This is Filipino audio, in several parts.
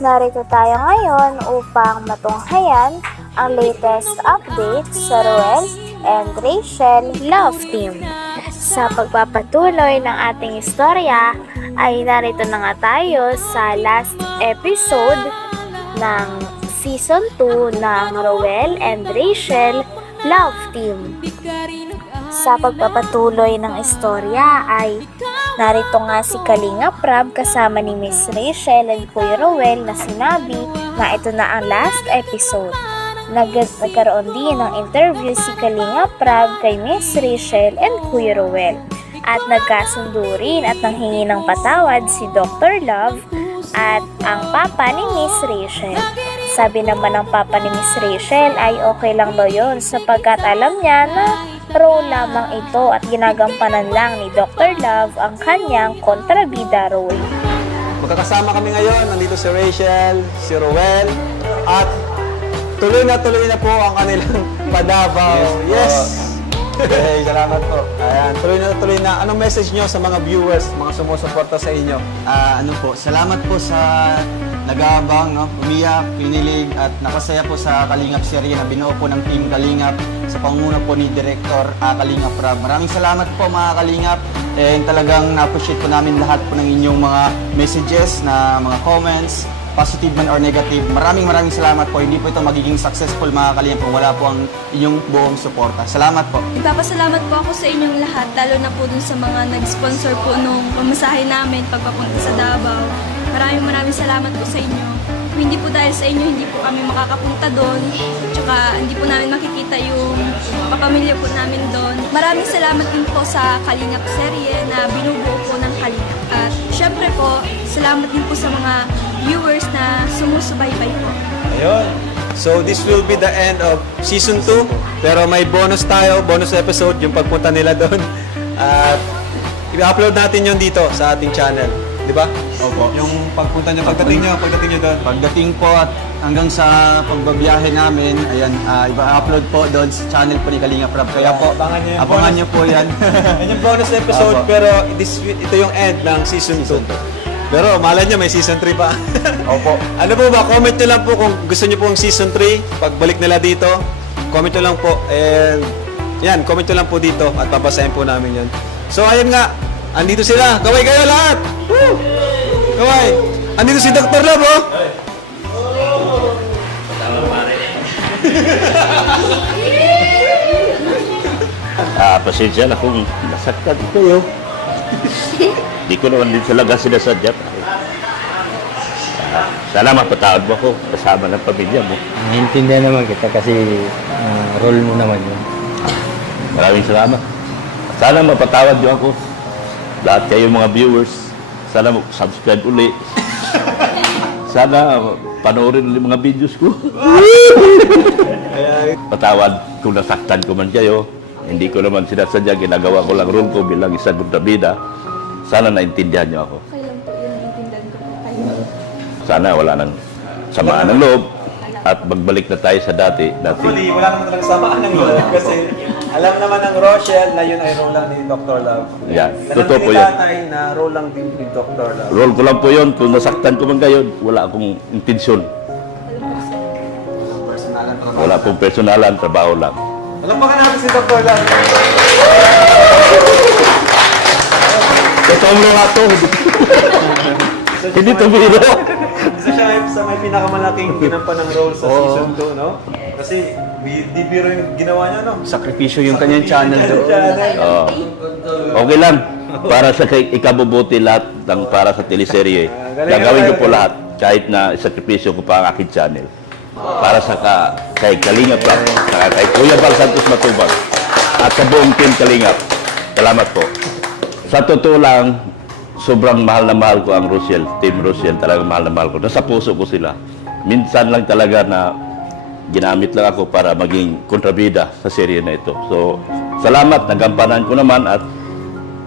Narito tayo ngayon upang matunghayan ang latest updates sa Ruel and Rachel Love Team. Sa pagpapatuloy ng ating istorya ay narito na nga tayo sa last episode ng Season 2 ng Ruel and Rachel Love Team. Sa pagpapatuloy ng istorya ay narito nga si Kalinga Prab kasama ni Miss Rachel and Kuya Rowell na sinabi na ito na ang last episode. Nag nagkaroon din ng interview si Kalinga Prab kay Miss Rachel and Kuya Rowell. At nagkasundo rin at nanghingi ng patawad si Dr. Love at ang papa ni Miss Rachel. Sabi naman ng papa ni Miss Rachel ay okay lang daw yun sapagkat alam niya na role lamang ito at ginagampanan lang ni Dr. Love ang kanyang kontrabida role. Magkakasama kami ngayon. Nandito si Rachel, si Roel, at tuloy na tuloy na po ang kanilang Padabaw. Yes! Hey, salamat po. Ayan, tuloy na tuloy na. Anong message nyo sa mga viewers, mga sumusuporta sa inyo? Ah, ano po, salamat po sa nag-aabang, no? umiyak, pinilig at nakasaya po sa Kalingap serye na binuo po ng Team Kalingap sa pangunguna po ni Director ah, Kalingap Rab. Maraming salamat po mga Kalingap and talagang na-appreciate po namin lahat po ng inyong mga messages na mga comments, positive man or negative. Maraming maraming salamat po. Hindi po ito magiging successful mga Kalingap kung wala po ang inyong buong suporta. Salamat po. Ipapasalamat po ako sa inyong lahat, lalo na po dun sa mga nag-sponsor po nung pamasahe namin pagpapunta sa Davao. Maraming maraming salamat po sa inyo. Hindi po dahil sa inyo, hindi po kami makakapunta doon. Tsaka hindi po namin makikita yung papamilya po namin doon. Maraming salamat din po sa Kalingap serye na binubuo po ng Kalingap. At syempre po, salamat din po sa mga viewers na sumusubaybay po. Ayun. So this will be the end of season 2. Pero may bonus tayo, bonus episode, yung pagpunta nila doon. At i-upload natin yun dito sa ating channel. Di ba? Opo. Yung pagpunta nyo, pagdating nyo, pagdating nyo doon. Pagdating po at hanggang sa pagbabiyahe namin, ayan, ah, iba-upload po doon sa channel po ni Kalinga Prab. Kaya po, Abangan nyo yung abangan bonus. nyo po yan. Yan yung bonus episode, Opo. pero this, ito yung end ng season 2. Pero malay nyo, may season 3 pa. Opo. ano po ba, comment nyo lang po kung gusto nyo po ang season 3, pagbalik nila dito, comment nyo lang po. And yan, comment nyo lang po dito at papasahin po namin yan. So ayun nga, andito sila. Kaway kayo lahat! Woo! Kaway! Andito si Dr. Love, oh! Ah, pasensya na kung nasaktan kayo. Di ko naman din talaga sinasadya. Ah, sana mapatawad mo ako kasama ng pamilya mo. Naiintindihan naman kita kasi ah, role mo naman yun. Maraming salamat. Sana mapatawad niyo ako. Lahat kayo mga viewers. Sana subscribe uli. Sana panoorin ulit mga videos ko. Patawad kung nasaktan ko man kayo. Hindi ko naman sinasadya. Ginagawa ko lang role ko bilang isang kontrabida. Sana naintindihan niyo ako. Okay lang po yun, ko po kayo. Sana wala nang samaan ng loob. At magbalik na tayo sa dati. dati. Actually, wala naman talagang samaan ng loob kasi alam naman ng Rochelle na yun ay role lang ni Dr. Love. Yan, totoo po yan. tatay na role lang din ni Dr. Love. Role ko lang po yun. Kung nasaktan ko man kayo, wala akong intensyon. Wala pong personalan, trabaho lang. Alam ba ka natin si Dr. Love? Totoo lang ako. Hindi to biro. Isa siya sa may pinakamalaking ginampan ng role sa season 2, no? Kasi di di biro yung ginawa niya, no? Sakripisyo yung kanyang channel doon. Channel. Oo. Okay lang. Para sa kay- ikabubuti lahat ng para sa teleserye. Gagawin ko po lahat. Kahit na sakripisyo ko pa ang aking channel. Para sa ka, kay Kalingap lang. Saka kay Kuya Bal Santos Matubag. At sa buong team Kalingap. Salamat po. Sa totoo lang, sobrang mahal na mahal ko ang Russell. Team Russell, talagang mahal na mahal ko. Nasa puso ko sila. Minsan lang talaga na ginamit lang ako para maging kontrabida sa serye na ito. So, salamat, nagampanan ko naman at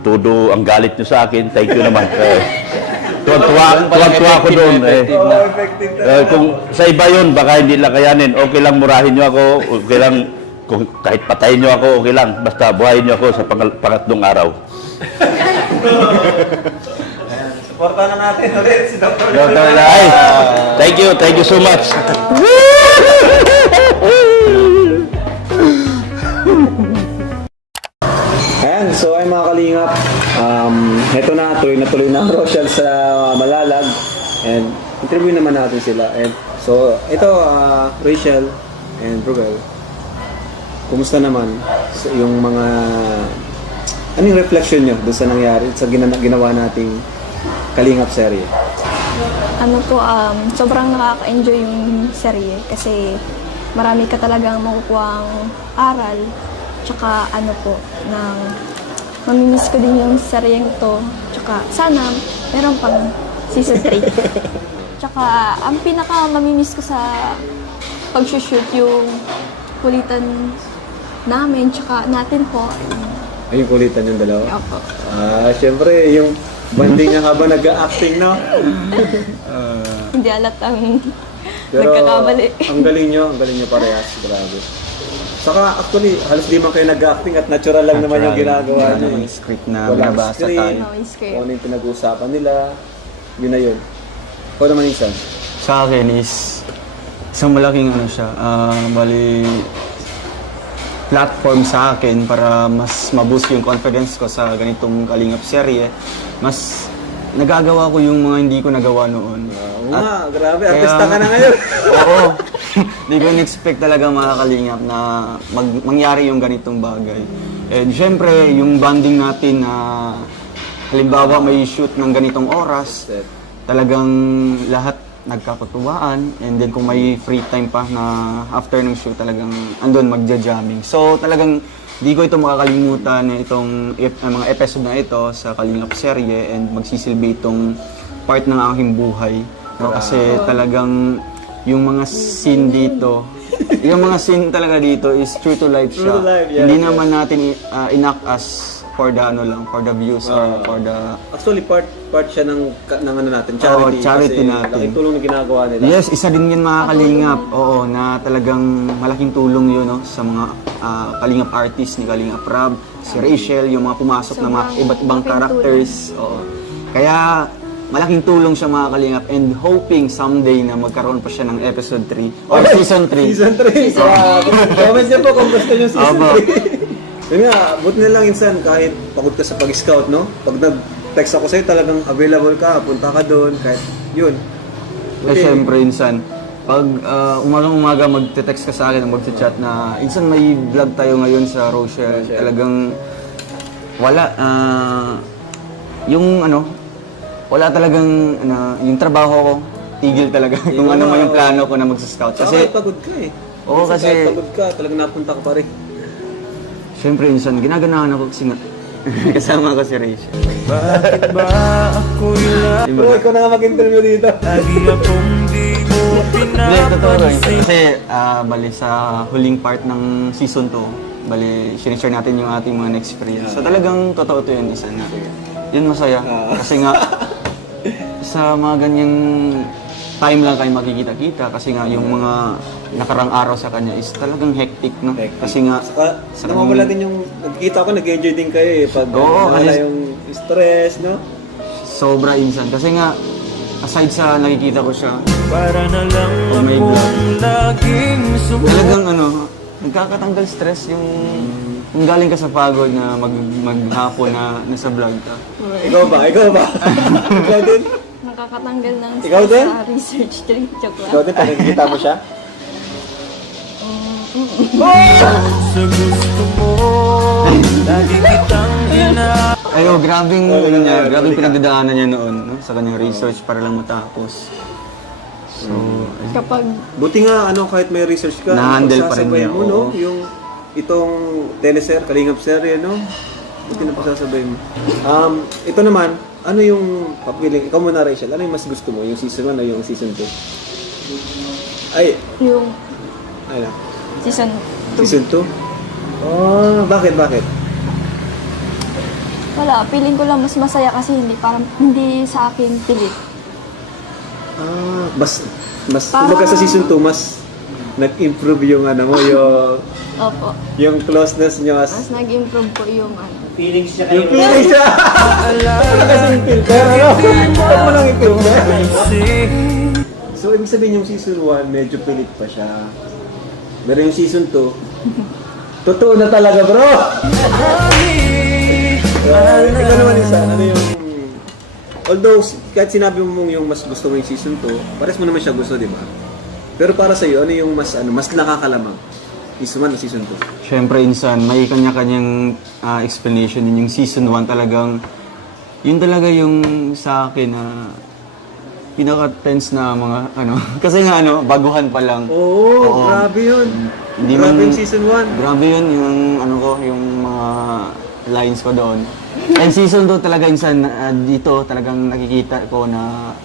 todo ang galit nyo sa akin. Thank you naman. Eh, tuwa-tuwa, tuwa-tuwa ako doon. Eh, eh, kung sa iba yun, baka hindi lang kayanin. Okay lang murahin nyo ako. Okay lang, kung kahit patayin nyo ako, okay lang. Basta buhayin nyo ako sa pangal- pangatlong araw. Supportan na natin ulit si Dr. Ay, thank you, thank you so much. Kalingap, um, heto na, tuloy na tuloy na ang Rochelle sa Malalag. And interview naman natin sila. And so, ito, ah, Rachel and Ruel, kumusta naman sa yung mga, anong reflection nyo doon sa nangyari, sa gina- ginawa nating Kalingap serye? Ano po, um, sobrang nakaka-enjoy yung serye kasi marami ka talagang makukuhang aral. Tsaka ano po, ng mamimiss ko din yung seryeng to. Tsaka sana meron pang season 3. Tsaka ang pinaka mamimiss ko sa pag-shoot yung kulitan namin, tsaka natin po. Ay, yung kulitan yung dalawa? Opo. Ah, syempre, yung banding nga habang nag-acting, no? Hindi alat ang Pero, nagkakabali. ang galing nyo, ang galing nyo parehas, grabe. Saka actually, halos di man kayo nag-acting at natural lang naman yung ginagawa Wala nyo. namang eh. script na Walang binabasa script, tayo. May script. Kung ano yung pinag-uusapan nila, yun na yun. Ikaw naman insan. Sa akin is isang malaking ano siya, ah, bali platform sa akin para mas maboost yung confidence ko sa ganitong kalingap serye. Mas nagagawa ko yung mga hindi ko nagawa noon. Oo nga, grabe, artista ka na ngayon. Oo. Hindi ko in-expect talaga mga kalingap na mag, mangyari yung ganitong bagay. And syempre, yung bonding natin na halimbawa may shoot ng ganitong oras, talagang lahat nagkakatuwaan and then kung may free time pa na after ng shoot talagang andun magja-jamming. So talagang di ko ito makakalimutan na itong ep- ang mga episode na ito sa Kalingap serye and magsisilbi itong part ng aking buhay. No, kasi talagang yung mga scene dito, yung mga scene talaga dito is true to life siya. True to life, yeah, Hindi yeah. naman natin uh, enact as for the ano lang, for the views or for the Actually, part part siya ng, ng ano natin, Oo, charity. charity kasi natin. laking tulong na ginagawa nila. Yes, isa din yun mga kalingap. Oo, na talagang malaking tulong yun no, sa mga ah, kalingap artist ni Kalingap Rab, si Rachel, yung mga pumasok na mga iba't ibang characters. Oo. Kaya malaking tulong siya mga kalingap and hoping someday na magkaroon pa siya ng episode 3 or season 3. Season 3. comment niyo po kung gusto niyo season Aba. 3. Yun nga, buti na lang insan kahit pagod ka sa pag-scout, no? Pag nag-text ako sa'yo, talagang available ka, punta ka doon, kahit yun. Eh, syempre, insan, pag uh, umagang-umaga magte-text ka sa akin magte-chat na, insan may vlog tayo ngayon sa Rochelle. Talagang wala, ah, yung ano, wala talagang, ano, yung trabaho ko, tigil talaga kung ano man yung plano ko na mag-scout. Kasi, Kasi, kahit pagod ka eh. Oo, Minsan kasi- Kahit pagod ka, talagang napunta ka pa rin. syempre, insan, ginaganahan ako kasi nga, kasama ko si Rachel. Diba? Oo, ikaw na nga mag-interview dito. Hindi, totoo rin. Kasi, ah, bali sa huling part ng season 2, bali, sinishare natin yung ating mga experience. So talagang totoo to yun, isa na. Yun masaya. Kasi nga, sa mga ganyang time lang kayo makikita-kita kasi nga yung mga nakarang araw sa kanya is talagang hectic, no? Kasi nga, Saka, sa namamala din yung, nagkita ko, nag-enjoy din kayo eh. Pag Oo, nawala kasi- yung stress, no? sobra insan. Kasi nga, aside sa nakikita ko siya, Para na lang Oh my God. laging sumusunod Talagang ano, nagkakatanggal stress yung kung galing ka sa pagod na mag maghapon na nasa vlog ka. Ikaw ba? Ikaw ba? Ikaw din? Nakakatanggal ng Ikaw stress din? sa research trip. Joke Ikaw lang. din, pag nakikita mo siya? sa gusto mo Lagi kitang ina Ay, oh, grabing, ano niya, grabing pinagdadaanan niya noon no? sa kanyang research para lang matapos. So, Kapag Buti nga, ano, kahit may research ka, Na-handle pa rin niya, mo, no? oo. Yung itong teleser, Kalingap serye, no? Buti na pagsasabay mo. Um, ito naman, ano yung papiling? Ikaw muna, Rachel. Ano yung mas gusto mo? Yung season 1 o yung season 2? Ay, yung ano? season 2, Season 2? Oh, bakit, bakit? wala, feeling ko lang mas masaya kasi hindi parang hindi sa akin pilit. Ah, mas, mas, Parang- kumbaga sa season 2, mas nag-improve yung ano mo, yung, Opo. yung closeness nyo as Mas nag-improve po yung ano. feelings niya Yung kayo. feeling siya! Wala kasing filter, ano? Huwag mo lang i-filter. So, ibig sabihin yung season 1, medyo pilit pa siya. Pero yung season 2, totoo na talaga, bro! Uh, ikaw naman isa, ano yung... Although, kahit sinabi mo mong yung mas gusto mo yung season 2, pares mo naman siya gusto, di ba? Pero para sa'yo, ano yung mas, ano, mas nakakalamang? Season 1 o season 2? Siyempre, insan, may kanya-kanyang ah, explanation din. Yung season 1 talagang, yun talaga yung sa akin na pinaka-tense na mga ano. Kasi nga ano, baguhan pa lang. Oo, grabe yun. Hindi grabe man- yung season 1. Grabe yun, yung ano ko, yung mga lines ko doon. And season 2 talaga insan, ah, dito talagang nakikita ko na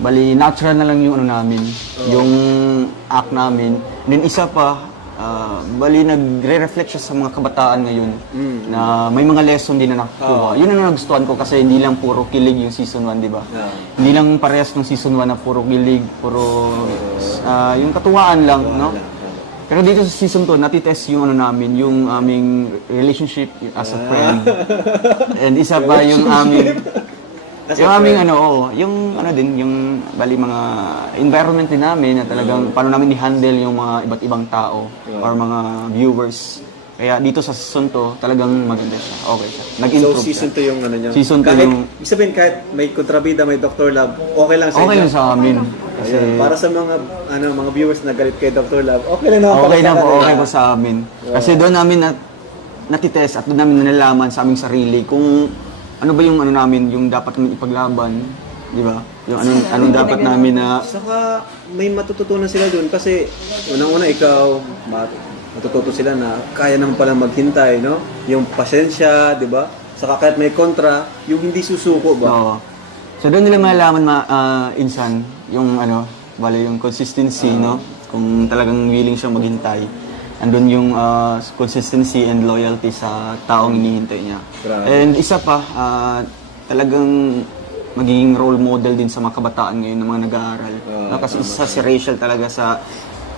bali natural na lang yung ano namin, yung act namin. And then isa pa, ah, bali nagre-reflect siya sa mga kabataan ngayon na may mga lesson din na nakukuha. Yun ang nagustuhan ko kasi hindi lang puro kilig yung season 1, di ba? Hindi lang parehas ng season 1 na puro kilig, puro ah, yung katuwaan lang, no? Pero dito sa season 2, natitest yung ano namin, yung aming relationship as a friend. And isa pa yung aming yung aming ano, oo, yung ano din, yung bali mga environment din namin na talagang paano namin i-handle yung mga iba't ibang tao or mga viewers. Kaya dito sa season 2, talagang maganda siya. Okay siya. So, Nag-improve season siya. 2 yung ano niya. Season two kahit, yung- Ibig sabihin, kahit may kontrabida, may Dr. Love, okay lang sa Okay inyo. lang sa amin. Kasi Ayun, para sa mga ano mga viewers na galit kay Dr. Love, okay lang naman okay para na sa po, kanila. okay po sa amin. Kasi doon namin na, natitest at doon namin nalalaman sa aming sarili kung ano ba yung ano namin, yung dapat namin ipaglaban, di ba? Yung anong, anong dapat namin na Saka may matututunan sila doon kasi unang-una ikaw mat- matututo sila na kaya naman pala maghintay, no? Yung pasensya, di ba? Saka kahit may kontra, yung hindi susuko ba? Oo. So doon nila malalaman ma, ah, insan yung ano, bale yung consistency, no? Kung talagang willing siyang maghintay. Andun yung ah, consistency and loyalty sa taong hinihintay niya. Grabe. And isa pa, ah, talagang magiging role model din sa mga kabataan ngayon ng mga nag-aaral. No, kasi isa si Rachel talaga sa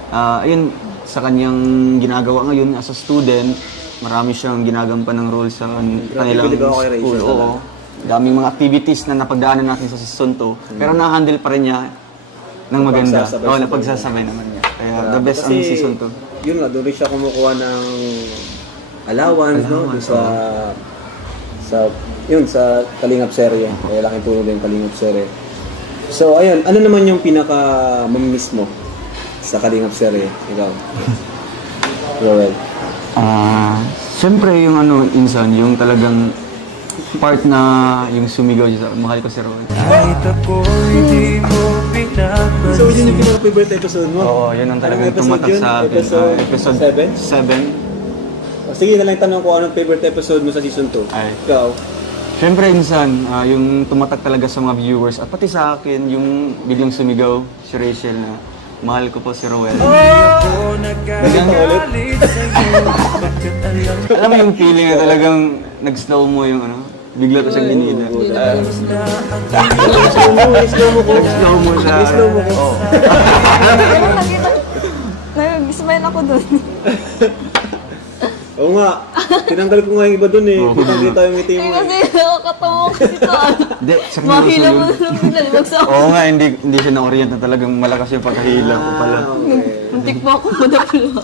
ah, ayun sa kanyang ginagawa ngayon as a student, marami siyang ginagampan ng role sa kanilang school. Oo. Daming mga activities na napagdaanan natin sa season 2, pero na-handle pa rin niya ng maganda. Oo, napagsasabay naman niya. Kaya the best ang season 2. Yun nga, doon rin siya kumukuha ng allowance, no? Doon sa, sa, yun, sa Kalingap serye. Kaya laking tulong din yung Kalingap serye. So, ayun, ano naman yung pinaka mamimiss mo sa Kalingap serye? Ikaw. Roel. Ah, siyempre yung ano, insan, yung talagang part na yung sumigaw siya sa mahal ko si Ron. Kahit ako'y di mo pinapansin So, yun yung pinaka-favorite episode mo? Oo, yun ang talagang Anong episode tumatak yun? sa akin. Episode Ah, episode seven? 7. O, sige na lang tanong ko anong favorite episode mo sa season 2. Ay. Ikaw. Siyempre, insan, ah, yung tumatak talaga sa mga viewers at pati sa akin, yung biglang sumigaw si Rachel na mahal ko po si Rowell. Ako nagagalit sa'yo Bakit alam Alam mo yung feeling na talagang nag-slow mo yung ano, bigla ko siyang linida. na ang Slow mo, slow mo ko. Nag-slow mo siya. Slow mo ko. Nakita, nag-smile ako dun. Oo nga. Tinanggal ko nga yung iba dun eh. Kitang kita yung ngiti Eh, mo. kasi nakakatawa kasi ito. ano. Hindi, Mahila mo na lang. Magsa Oo nga, hindi, hindi siya na-orient na talagang malakas yung pagkahila ko pala. Ah. Muntik po ako madapula.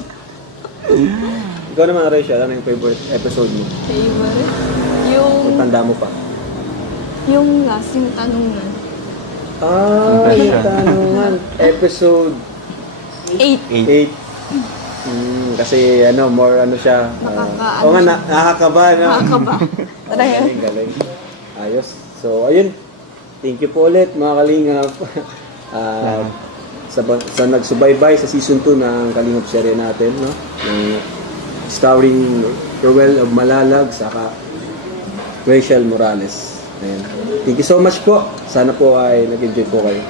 Ikaw naman, Rachel, ano yung favorite episode mo? Favorite? Yung, tanda mo pa. yung last, yung tanungan. Ah, Impression. yung tanungan. Episode Eight. 8. Hmm, kasi ano, more ano siya. ah, Nakaka- Oo nga, na, nakakaba, no? Nakakaba. Parang yun. Galing, galing. Ayos. So, ayun. Thank you po ulit, mga kalingap. Ah, sa, sa nagsubaybay sa season 2 ng Kalingap serye natin, no? Ng starring Roel of Malalag, saka Rachel Morales. Ayan. Thank you so much po. Sana po ay nag-enjoy po kayo.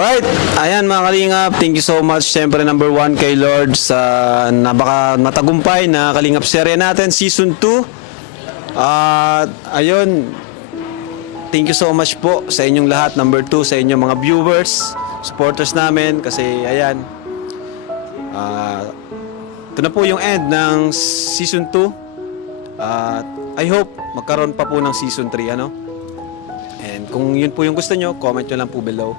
Alright, ayan mga kalingap, thank you so much. Siyempre number one kay Lord sa napaka matagumpay na kalingap serye natin, season 2 At ayun, thank you so much po sa inyong lahat, number 2 sa inyong mga viewers, supporters namin. Kasi ayan, ah, ito na po yung end ng season 2 At I hope magkaroon pa po ng season 3 ano. And kung yun po yung gusto nyo, comment nyo lang po below.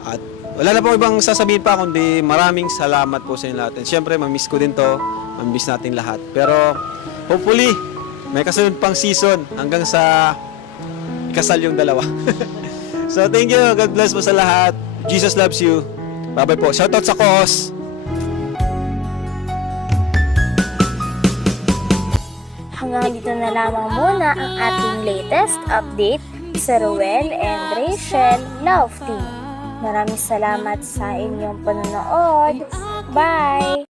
At wala na po ibang sasabihin pa kundi maraming salamat po sa inyo lahat. And syempre, mamiss ko din to. Mamiss natin lahat. Pero hopefully, may kasunod pang season hanggang sa ikasal yung dalawa. so thank you. God bless po sa lahat. Jesus loves you. Bye-bye po. Shoutout sa Koos. Hanggang dito na lamang muna ang ating latest update sa Ruel and Rachel Love Team. Maraming salamat sa inyong panonood. Bye!